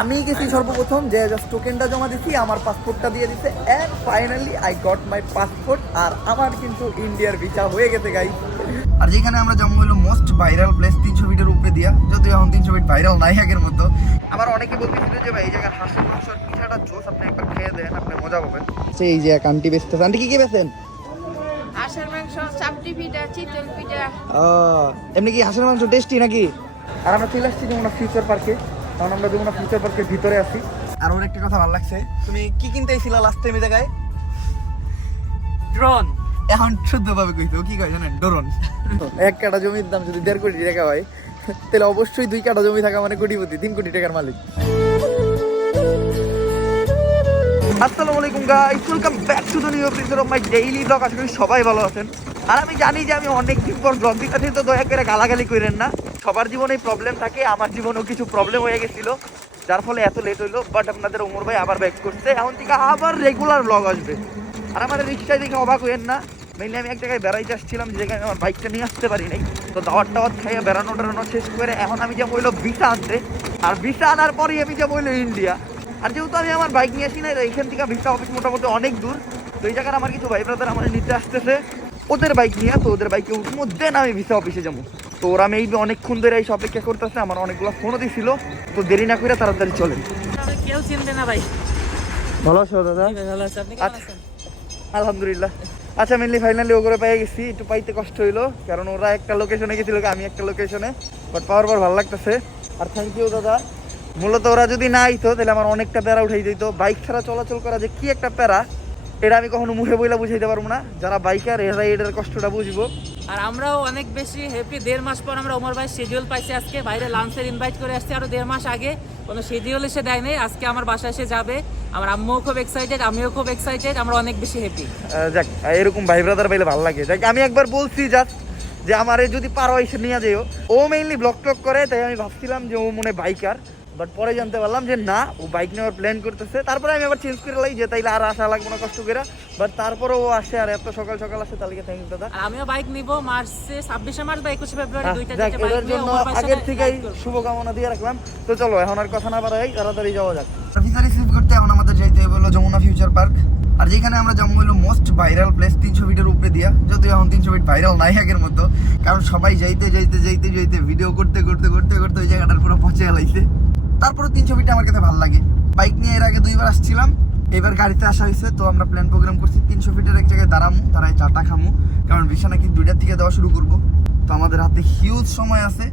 আমি গেছি সর্বপ্রথম যে জাস্ট টোকেনটা জমা দিছি আমার পাসপোর্টটা দিয়ে দিছে and finally I got my passport আর আমার কিন্তু ইন্ডিয়ার ভিসা হয়ে গেছে গাই আর যেখানে আমরা জমা হলো মোস্ট ভাইরাল প্লেস তিনশো ফিটের উপরে দিয়া। যদিও এখন তিনশো ফিট ভাইরাল নাই আগের মতো। আমার অনেকে বলতেছিল যে ভাই এই জায়গার হাঁসের মাংস আর পিঠাটা জোস আপনি একবার খেয়ে দেন আপনি মজা পাবেন। সেই যে এক আন্টি বেচতেছে আন্টি কি কি বেচেন? হাঁসের মাংস চাপটি পিঠা চিতল পিঠা। ও, এমনি কি হাঁসের মাংস টেস্টি নাকি? আর আমরা চলে আসছি যেমন ফিউচার পার্কে কারণ আমরা যেমন ফিউচার পার্কের ভিতরে আছি। আর ওর একটা কথা ভালো লাগছে তুমি কি কিনতে এসেছিলা লাস্ট টাইম জায়গায়? ড্রোন এখন শুদ্ধ ভাবে কইতো কি কয় জানেন? ডরন। এক কাটা জমির দাম যদি দেড় কোটি টাকা হয় তাহলে অবশ্যই দুই কাটা জমি থাকা মানে কোটিপতি তিন কোটি টাকার মালিক। আসসালামু আলাইকুম guys welcome back to the new episode of my daily blog আশা করি সবাই ভালো আছেন। আর আমি জানি যে আমি অনেক দিন পর ব্লগ দিতে তো দয়া করে গালাগালি করেন না। সবার জীবনে প্রবলেম থাকে, আমার জীবনেও কিছু প্রবলেম হয়ে গেছিল, যার ফলে এত লেট হইল বাট আপনাদের ওমর ভাই আবার ব্যাক করছে। এখন থেকে আবার রেগুলার ব্লগ আসবে। আর আমার রিক্সায় দেখে অবাক হইেন না মেনলি আমি এক জায়গায় বেড়াইতে আসছিলাম, যে জায়গায় আমার বাইকটা নিয়ে আসতে পারি নাই। তো দাওয়াত টাওয়াত খাইয়ে বেড়ানো টেড়ানো শেষ করে এখন আমি যা বলল ভিসা আনতে। আর ভিসা আনার পরেই আমি যা বলল ইন্ডিয়া আর যেহেতু আমি আমার বাইক নিয়ে আসি না এইখান থেকে ভিসা অফিস মোটামুটি অনেক দূর। তো এই জায়গায় আমার কিছু ভাই ব্রাদার আমার নিতে আসতেছে। ওদের বাইক নিয়ে, তো ওদের বাইকে উঠবো দেন আমি ভিসা অফিসে যাব। তো ওরা মেবি অনেকক্ষণ ধরে এই অপেক্ষা করতেছে আমার অনেকগুলো ফোনও দিছিল। তো দেরি না করে তাড়াতাড়ি চলেন। কেউ চিনবে না ভাই। ভালো আছো দাদা? ভালো আছে। আপনি আচ্ছা। আলহামদুলিল্লাহ। আচ্ছা মেনলি ফাইনালি ওগুলো পেয়ে গেছি। একটু পাইতে কষ্ট হইল কারণ ওরা একটা লোকেশনে গেছিল আমি একটা লোকেশনে বাট পাওয়ার পর ভালো লাগতেছে। আর থ্যাংক ইউ দাদা। মূলত ওরা যদি না আইতো তাহলে আমার অনেকটা প্যারা উঠাই দিত। বাইক ছাড়া চলাচল করা যে কি একটা প্যারা। এটা আমি কখনো মুখে বইলা বুঝাইতে পারব না। যারা বাইকার এরা এটার কষ্টটা বুঝব। আর আমরাও অনেক বেশি হ্যাপি দেড় মাস পর আমরা ওমর ভাই শিডিউল পাইছি আজকে। বাইরে লাঞ্চের ইনভাইট করে আসছে আরও দেড় মাস আগে। কোনো শিডিউল এসে দেয় নেই আজকে আমার বাসায় এসে যাবে। আমার আম্মুও খুব এক্সাইটেড আমিও খুব এক্সাইটেড আমরা অনেক বেশি হ্যাপি যাক এরকম ভাই ব্রাদার পাইলে ভালো লাগে। যাক আমি একবার বলছি জাস্ট যে আমারে যদি পারো এসে নিয়ে যাইও ও মেইনলি ব্লক টক করে তাই আমি ভাবছিলাম যে ও মনে বাইকার বাট পরে জানতে পারলাম যে না ও বাইক নেওয়ার প্ল্যান করতেছে। তারপরে আমি আবার চেঞ্জ করে লাই যে তাইলে আর আসা লাগবে না কষ্ট করে। বাট তারপরে ও আসে আর এত সকাল সকাল আসে তাহলে থ্যাংক ইউ দাদা? আমিও বাইক নিব মার্চে ছাব্বিশে মার্চ বা একুশে ফেব্রুয়ারি দুইটা থেকে বাইক এটার নিয়ে জন্য আগের থেকেই। শুভকামনা দিয়ে রাখলাম। তো চলো এখন আর কথা না বাড়াই তাড়াতাড়ি যাওয়া যাক। ভিসা রিসিভ করতে এখন আমাদের যাইতে হবে হলো যমুনা ফিউচার পার্ক আর যেখানে আমরা যাব হলো মোস্ট ভাইরাল প্লেস তিনশো ফিটের উপরে দিয়া। যদিও এখন তিনশো ফিট ভাইরাল নাই আগের মতো কারণ সবাই যাইতে যাইতে যাইতে যাইতে ভিডিও করতে করতে করতে করতে ওই জায়গাটার পুরো পচে গেলাইছে। তারপরে তিনশো ফিটে আমার কাছে ভালো লাগে। বাইক নিয়ে এর আগে দুইবার আসছিলাম, এবার গাড়িতে আসা হয়েছে, তো আমরা প্ল্যান প্রোগ্রাম করছি তিনশো ফিটের এক জায়গায় দাঁড়ামু, তারাই চাটা খামু, কারণ ভিসা নাকি দুইটার থেকে দেওয়া শুরু করব। তো আমাদের হাতে হিউজ সময় আছে।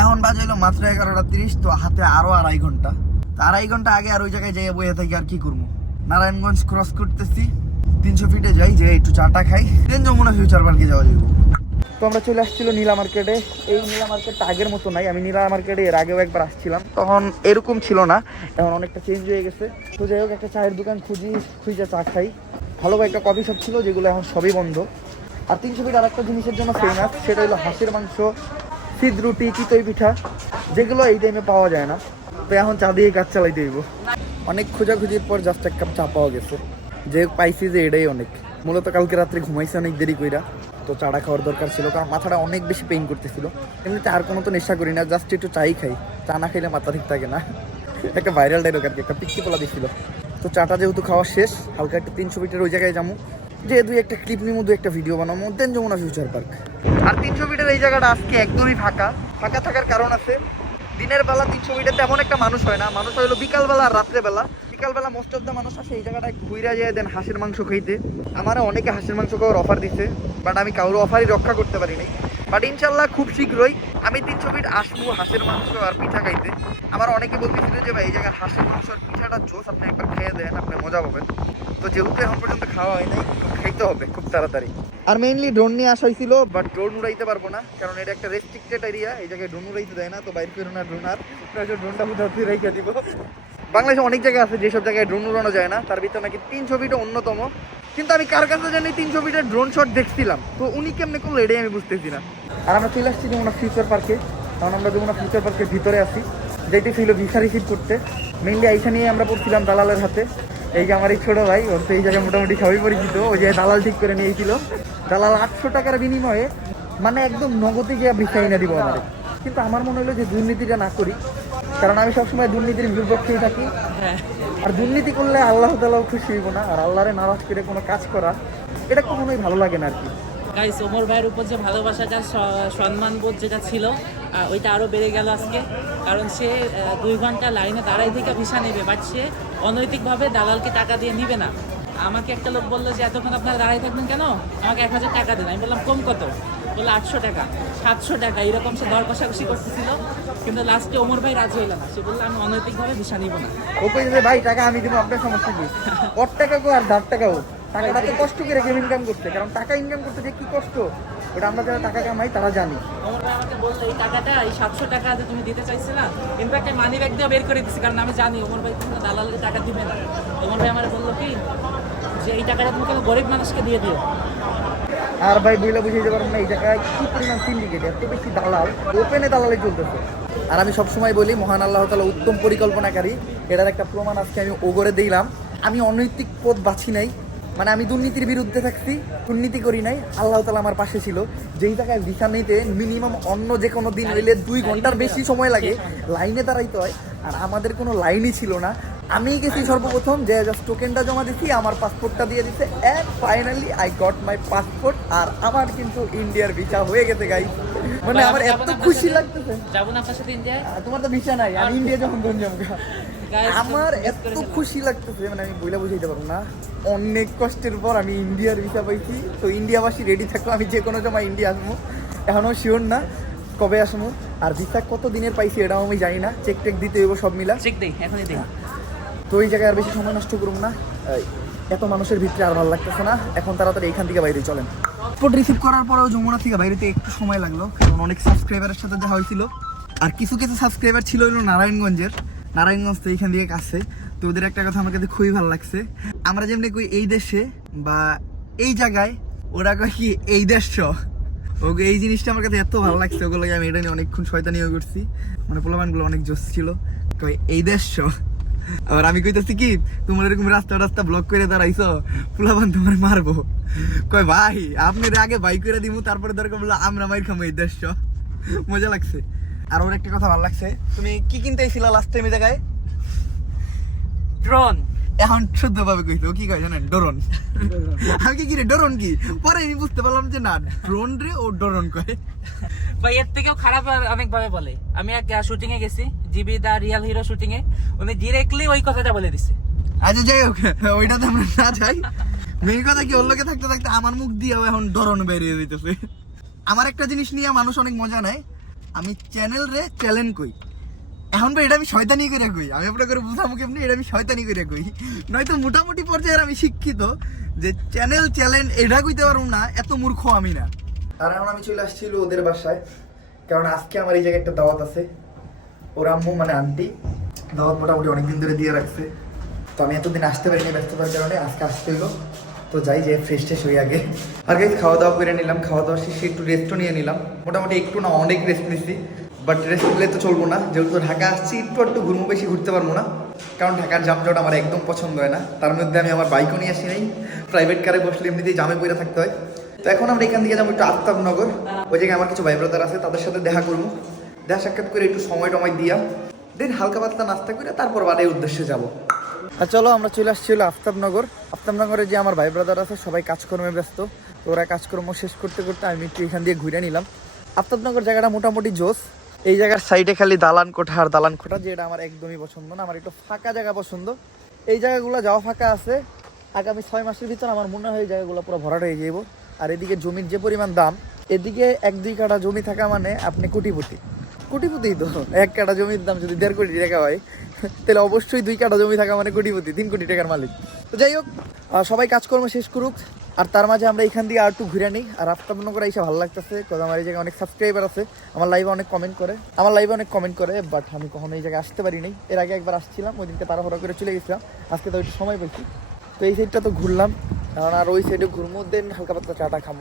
এখন বাজে হলো মাত্র এগারোটা তিরিশ, তো হাতে আরও আড়াই ঘণ্টা। তো আড়াই ঘণ্টা আগে আর ওই জায়গায় যাই বইয়ে থাকি আর কি করব? নারায়ণগঞ্জ ক্রস করতেছি তিনশো ফিটে যাই যে একটু চাটা খাই, দেন যমুনা ফিউচার পার্কে যাওয়া যাবে তো আমরা চলে আসছিল নীলা মার্কেটে। এই নীলা মার্কেটটা আগের মতো নাই, আমি নীলা মার্কেটে এর আগেও একবার আসছিলাম। তখন এরকম ছিল না, এখন অনেকটা চেঞ্জ হয়ে গেছে। তো যাই হোক, একটা চায়ের দোকান খুঁজি, খুঁজে চা খাই। ভালো একটা কফি শপ ছিল, যেগুলো এখন সবই বন্ধ। আর তিনশো ফিট আর একটা জিনিসের জন্য ফেমাস সেটা হলো হাঁসের মাংস সিদ রুটি, চিতই পিঠা, যেগুলো এই টাইমে পাওয়া যায় না। তো এখন চা দিয়ে কাজ চালাইতে হইব। অনেক খোঁজাখুঁজির পর জাস্ট এক কাপ চা পাওয়া গেছে। যে পাইছি যে এটাই অনেক। মূলত কালকে রাত্রে ঘুমাইছে অনেক দেরি কইরা। তো চাটা খাওয়ার দরকার ছিল, কারণ মাথাটা অনেক বেশি পেইন করতেছিল। এমনিতে আর কোনো তো নেশা করি না জাস্ট একটু চাই খাই। চা না খাইলে মাথা ঠিক থাকে না। একটা ভাইরাল ডায়লগ আর কি, একটা পিক্কি পোলা দিছিল। তো চাটা যেহেতু খাওয়া শেষ, হালকা একটা তিনশো ফিটের ওই জায়গায় যাব। যে দুই একটা ক্লিপ নিমু দু একটা ভিডিও বানাবো। দেন যমুনা ফিউচার পার্ক আর তিনশো ফিটের এই জায়গাটা আজকে একদমই ফাঁকা। ফাঁকা থাকার কারণ আছে, দিনের বেলা তিনশো ফিটে তেমন একটা মানুষ হয় না। মানুষ হলো বিকালবেলা আর রাত্রেবেলা। বিকালবেলা মোস্ট অফ দ্য মানুষ আসে এই জায়গাটায় ঘুরে যায় দেন হাঁসের মাংস খাইতে। আমারও অনেকে হাঁসের মাংস খাওয়ার অফার দিছে বাট আমি কারোর অফারই রক্ষা করতে পারি নাই বাট ইনশাল্লাহ খুব শীঘ্রই আমি তিনশো ফিট আসব হাঁসের মাংস আর পিঠা খাইতে। আমার অনেকে বলতেছিল যে ভাই, এই জায়গার হাঁসের মাংস আর পিঠাটা জোস, আপনি একবার খেয়ে দেন, আপনি মজা পাবেন। তো যেহেতু এখন পর্যন্ত খাওয়া হয় নাই খাইতে হবে খুব তাড়াতাড়ি। আর মেইনলি ড্রোন নিয়ে আসা হয়েছিল বাট ড্রোন উড়াইতে পারব না, কারণ এটা একটা রেস্ট্রিক্টেড এরিয়া এই জায়গায় ড্রোন উড়াইতে দেয় না, তো বাইরে ফেরো না ড্রোন আর। ড্রোনটা উঠাতে রেখে দিব। বাংলাদেশে অনেক জায়গায় আছে যেসব জায়গায় ড্রোন উড়ানো যায় না। তার ভিতরে নাকি তিন ছবিটা অন্যতম। কিন্তু আমি কার কাছে জানি তিন ছবিটা ড্রোন শট দেখছিলাম। তো উনি কেমনে করল এটাই আমি বুঝতেছি না। আর আমরা চলে আসছি যমুনা ফিউচার পার্কে কারণ আমরা যমুনা ফিউচার পার্কের ভিতরে আছি। যেটি ছিল ভিসা রিসিভ করতে। মেইনলি এইখানে নিয়ে আমরা পড়ছিলাম দালালের হাতে। এই যে আমার এই ছোটো ভাই, ওর তো এই জায়গায় মোটামুটি সবই পরিচিত। ওই যে দালাল ঠিক করে নিয়েছিল। দালাল আটশো টাকার বিনিময়ে মানে একদম নগদে গিয়ে ভিসা এনে দিব আমাদের কিন্তু আমার মনে হলো যে দুর্নীতিটা না করি। কারণ আমি সবসময় দুর্নীতির বিপক্ষেই থাকি। হ্যাঁ। আর দুর্নীতি করলে আল্লাহ তালাও খুশি হইব না আর আল্লাহরে নারাজ করে কোনো কাজ করা এটা কখনোই ভালো লাগে না আর কি। গাইস ওমর ভাইয়ের উপর যে ভালোবাসাটা স- সম্মানবোধ যেটা ছিল ওইটা আরও বেড়ে গেল আজকে। কারণ সে দুই ঘণ্টা লাইনে দাঁড়াই থেকে ভিসা নেবে বাট সে অনৈতিকভাবে দালালকে টাকা দিয়ে নিবে না। আমাকে একটা লোক বলল যে এতক্ষণ আপনারা দাঁড়াই থাকবেন কেন? আমাকে এক হাজার টাকা দেন। আমি বললাম কম কত? বলল আটশো টাকা সাতশো টাকা এরকম সে দর কষাকষি করতেছিল। কিন্তু লাস্টে ওমর ভাই রাজি হইল না। সে বলল আমি অনৈতিকভাবে ভিসা নিব না। ও কইছে যে ভাই টাকা আমি দিব আপনার সমস্যা কি? ওর টাকা কো আর ধার টাকা ও। টাকাটা তো কষ্ট করে কেউ ইনকাম করতে কারণ টাকা ইনকাম করতে যে কি কষ্ট? ওটা আমরা যারা টাকা কামাই তারা জানি। ওমর ভাই আমাকে বলল এই টাকাটা এই সাতশো টাকা যে তুমি দিতে চাইছিলা কিন্তু একটা মানি ব্যাগ দিয়ে বের করে দিচ্ছি কারণ আমি জানি ওমর ভাই কোনো দালালকে টাকা দিবে না। ওমর ভাই আমার বলল কি যে এই টাকাটা তুমি কোনো গরিব মানুষকে দিয়ে দিও? আর ভাই বইলা বুঝাইতে পারব না, এই জায়গায় কি পরিমাণ সিন্ডিকেট এত বেশি দালাল ওপেনে দালালে চলতেছে। আর আমি সবসময় বলি, মহান আল্লাহ তালা উত্তম পরিকল্পনাকারী, এটার একটা প্রমাণ আজকে আমি ওগরে দিলাম। আমি অনৈতিক পথ বাছি নাই মানে আমি দুর্নীতির বিরুদ্ধে থাকছি, দুর্নীতি করি নাই, আল্লাহ তালা আমার পাশে ছিল। যেই জায়গায় ভিসা নিতে মিনিমাম অন্য যে কোনো দিন হইলে দুই ঘণ্টার বেশি সময় লাগে, লাইনে দাঁড়াইতে হয়। আর আমাদের কোনো লাইনই ছিল না আমি গেছি সর্বপ্রথম যে জাস্ট টোকেনটা জমা দিছি আমার পাসপোর্টটা দিয়ে দিছে and finally I got my passport আর আমার কিন্তু ইন্ডিয়ার ভিসা হয়ে গেছে গাই মানে আমার এত খুশি লাগতেছে। যাব না আপনার সাথে ইন্ডিয়ায় আর তোমার তো ভিসা নাই আমি ইন্ডিয়া যখন কোন যাব আমার এত খুশি লাগতেছে মানে আমি বইলা বুঝাইতে পারব না। অনেক কষ্টের পর আমি ইন্ডিয়ার ভিসা পাইছি। তো ইন্ডিয়াবাসী রেডি থাকো আমি যে কোনো সময় ইন্ডিয়া আসব। এখনও শিওর না কবে আসব। আর ভিসা কত দিনের পাইছি এটাও আমি জানি না। চেক টেক দিতে হইব সব মিলা। চেক দেই এখনই দেই। তো এই জায়গায় আর বেশি সময় নষ্ট করুন না। এত মানুষের ভিতরে আর ভালো লাগতেছে না। এখন তাড়াতাড়ি এখান থেকে বাইরে চলেন। পাসপোর্ট রিসিভ করার পরেও যমুনা থেকে বাইরেতে একটু সময় লাগল, কারণ অনেক সাবস্ক্রাইবারের সাথে দেখা হয়েছিল। আর কিছু কিছু সাবস্ক্রাইবার ছিল হলো নারায়ণগঞ্জের। নারায়ণগঞ্জ তো এইখান দিয়ে কাছে। তো ওদের একটা কথা আমার কাছে খুবই ভালো লাগছে। আমরা যেমনি কই এই দেশে বা এই জায়গায়, ওরা কয় কি এই দেশ ওকে এই জিনিসটা আমার কাছে এত ভালো লাগছে ওগুলো আমি এটা নিয়ে অনেকক্ষণ শয়তানিও করছি। মানে পোলাপানগুলো অনেক জোস ছিল। কয় এই দেশ আর আমি কইতাছি কি তোমার এরকম রাস্তা রাস্তা ব্লক করে দাঁড়াইছো পোলাপান তোমার মারবো। কয় ভাই আপনার আগে বাইক করে দিমু তারপরে দরকার বলল আমরা মাইর খামো এই দেশ মজা লাগছে। আর ওর একটা কথা ভালো লাগছে তুমি কি কিনতে আইছিলা লাস্ট টাইম জায়গায়? ড্রোন এখন শুদ্ধ ভাবে কইতো ও কি কয় জানেন? ডরন। আমি কি রে ডরন কি? পরে আমি বুঝতে পারলাম যে না ড্রোন রে ও ডরন কয়। ভাই এর থেকেও খারাপ আর অনেকভাবে বলে। আমি এক শুটিং এ গেছি জিবি দা রিয়েল হিরো শুটিং এ উনি ডিরেক্টলি ওই কথাটা বলে দিছে। আচ্ছা যাই হোক ওইটাতে আমরা না যাই। কথা কি ওর লোকে থাকতে থাকতে আমার মুখ দিয়ে এখন ডরন বেরিয়ে দিতেছে। আমার একটা জিনিস নিয়ে মানুষ অনেক মজা নেয়। আমি চ্যানেল রে চ্যালেঞ্জ কই। এখন তো এটা আমি শয়তানি করে কই। আমি আপনার করে বুঝাবো কেমনি এটা আমি শয়তানি করে কই। নয়তো মোটামুটি পর্যায়ের আমি শিক্ষিত যে চ্যানেল চ্যালেঞ্জ এটা কইতে পারব না এত মূর্খ আমি না। আর এখন আমি চলে আসছিল ওদের বাসায় কারণ আজকে আমার এই জায়গায় একটা দাওয়াত আছে। ওর আম্মু মানে আন্টি, দাওয়াত মোটামুটি অনেকদিন ধরে দিয়ে রাখছে। তো আমি এতদিন আসতে পারিনি ব্যস্ততার কারণে, আজকে আসতে হলো তো যাই, যে ফ্রেশ ট্রেশ হয়ে আগে। আর গাইজ খাওয়া দাওয়া করে নিলাম খাওয়া দাওয়া শেষে একটু রেস্টও নিয়ে নিলাম। মোটামুটি একটু না অনেক রেস্ট নিচ্ছি বাট রেস্ট নিলে তো চলবো না। যেহেতু ঢাকা আসছি, একটু একটু ঘুরবো, বেশি ঘুরতে পারব না। কারণ ঢাকার জামজট আমার একদম পছন্দ হয় না। তার মধ্যে আমি আমার বাইকও নিয়ে আসি নাই। প্রাইভেট কারে বসলে এমনিতেই জামে পড়ে থাকতে হয়। তো এখন আমরা এখান থেকে যাব একটু আফতাবনগর। ওই জায়গায় আমার কিছু ভাই আছে, তাদের সাথে দেখা করব। দেখা সাক্ষাৎ করে একটু সময় টময় দিয়া, দেন হালকা পাতলা নাস্তা করে তারপর বাড়ির উদ্দেশ্যে যাব। আর চলো, আমরা চলে আসছি হলো আফতাবনগর। আফতাবনগরে যে আমার ভাই ব্রাদার আছে, সবাই কাজকর্মে ব্যস্ত। ওরা কাজকর্ম শেষ করতে করতে আমি একটু এখান দিয়ে ঘুরে নিলাম। আফতাবনগর জায়গাটা মোটামুটি জোস। এই জায়গার সাইডে খালি দালান কোঠা আর দালান কোঠা, যেটা আমার একদমই পছন্দ না, আমার একটু ফাঁকা জায়গা পছন্দ। এই জায়গাগুলো যাওয়া ফাঁকা আছে। আগামী ছয় মাসের ভিতর আমার মনে হয় এই জায়গাগুলো পুরো ভরাট হয়ে যাব আর এদিকে জমির যে পরিমাণ দাম, এদিকে এক দুই কাঠা জমি থাকা মানে আপনি কোটিপতি। কোটিপতি তো? এক কাটা জমির দাম যদি দেড় কোটি টাকা হয়, তাহলে অবশ্যই দুই কাটা জমি থাকা মানে কোটিপতি, তিন কোটি টাকার মালিক। তো যাই হোক সবাই কাজকর্ম শেষ করুক, আর তার মাঝে আমরা এখান দিয়ে আর একটু ঘুরে নিই। আর আফতাবনগর এসে ভালো লাগতেছে, কারণ আমার এই জায়গায় অনেক সাবস্ক্রাইবার আছে, আমার লাইভে অনেক কমেন্ট করে। আমার লাইভে অনেক কমেন্ট করে বাট আমি কখনো এই জায়গায় আসতে পারিনি। এর আগে একবার আসছিলাম ওই দিনকে তাড়াহুড়া করে চলে গেছিলাম, আজকে তো একটু সময় পেয়েছি তো এই সাইডটা তো ঘুরলাম, কারণ আর ওই সাইডে ঘুরমো দেন হালকা পাতলা চাটা খাব।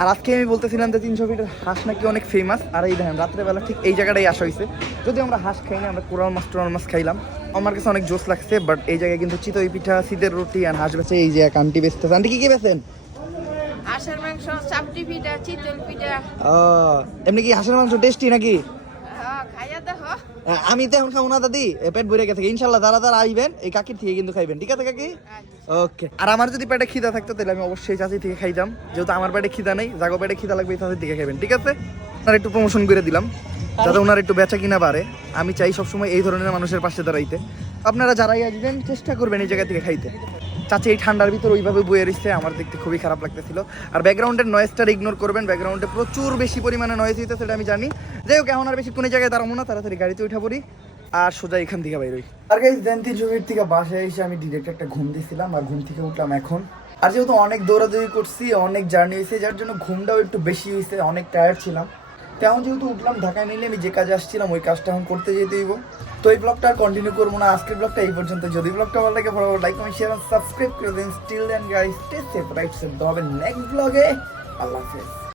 আর আজকে আমি বলতেছিলাম যে তিনশো ফিটের হাঁস নাকি অনেক ফেমাস আর এই দেখেন রাত্রেবেলা ঠিক এই জায়গাটাই আসা হয়েছে। যদি আমরা হাঁস খাই না আমরা কোরাল মাছ টোরাল মাছ খাইলাম। আমার কাছে অনেক জোশ লাগছে বাট এই জায়গায় কিন্তু চিতই পিঠা শীতের রুটি আর হাঁস বেছে এই যে এক আন্টি বেচতেছে। আন্টি কি কি বেছেন হাঁসের মাংস চাপটি পিঠা চিতল পিঠা। ও এমনি কি হাঁসের মাংস টেস্টি নাকি হ্যাঁ খাইয়া দেখো আহ, আমি তো এখন খাব না দাদি। পেট ভরে গেছে। ইনশাল্লাহ যারা যারা আসবেন এই কাকির থেকে কিন্তু খাইবেন। ঠিক আছে কাকি? ওকে আর আমার যদি পেটে খিদা থাকতো তাহলে আমি অবশ্যই চাচি থেকে খাইতাম। যেহেতু আমার পেটে খিদা নেই জাগো পেটে খিদা লাগবে চাচি থেকে খাইবেন। ঠিক আছে? আপনার একটু প্রমোশন করে দিলাম। যাতে ওনার একটু বেচা কিনা বাড়ে। আমি চাই সবসময় এই ধরনের মানুষের পাশে দাঁড়াইতে। আপনারা যারাই আসবেন চেষ্টা করবেন এই জায়গা থেকে খাইতে। চাচি এই ঠান্ডার ভিতর ওইভাবে বয়ে রয়েছে আমার দেখতে খুবই খারাপ লাগতেছিল। আর ব্যাকগ্রাউন্ডের নয়েজটা ইগনোর করবেন ব্যাকগ্রাউন্ডে প্রচুর বেশি পরিমাণে নয়েজ হইতে সেটা আমি জানি। যাই হোক, এখন আর বেশি কোনো জায়গায় দাঁড়াবো না, তাড়াতাড়ি গাড়িতে উঠা পড়ি, আর সোজা এখান থেকে বাইরই আর গাইজ দেন তিন ছবির থেকে বাসায় এসে আমি ডিরেক্ট একটা ঘুম দিয়েছিলাম আর ঘুম থেকে উঠলাম এখন। আর যেহেতু অনেক দৌড়াদৌড়ি করছি, অনেক জার্নি হয়েছে যার জন্য ঘুমটাও একটু বেশি হয়েছে অনেক টায়ার্ড ছিলাম। তেমন যেহেতু উঠলাম, ঢাকায় নিলে আমি যে কাজ আসছিলাম, ওই কাজটা এখন করতে যেতে হইব। তো এই ব্লগটা আর কন্টিনিউ করব না। আজকের ব্লগটা এই পর্যন্ত। যদি ব্লগটা ভালো লাগে ভালো লাইক কমেন্ট শেয়ার সাবস্ক্রাইব করে দিন। Still then guys stay safe right safe হবে নেক্সট ব্লগে আল্লাহ হাফেজ।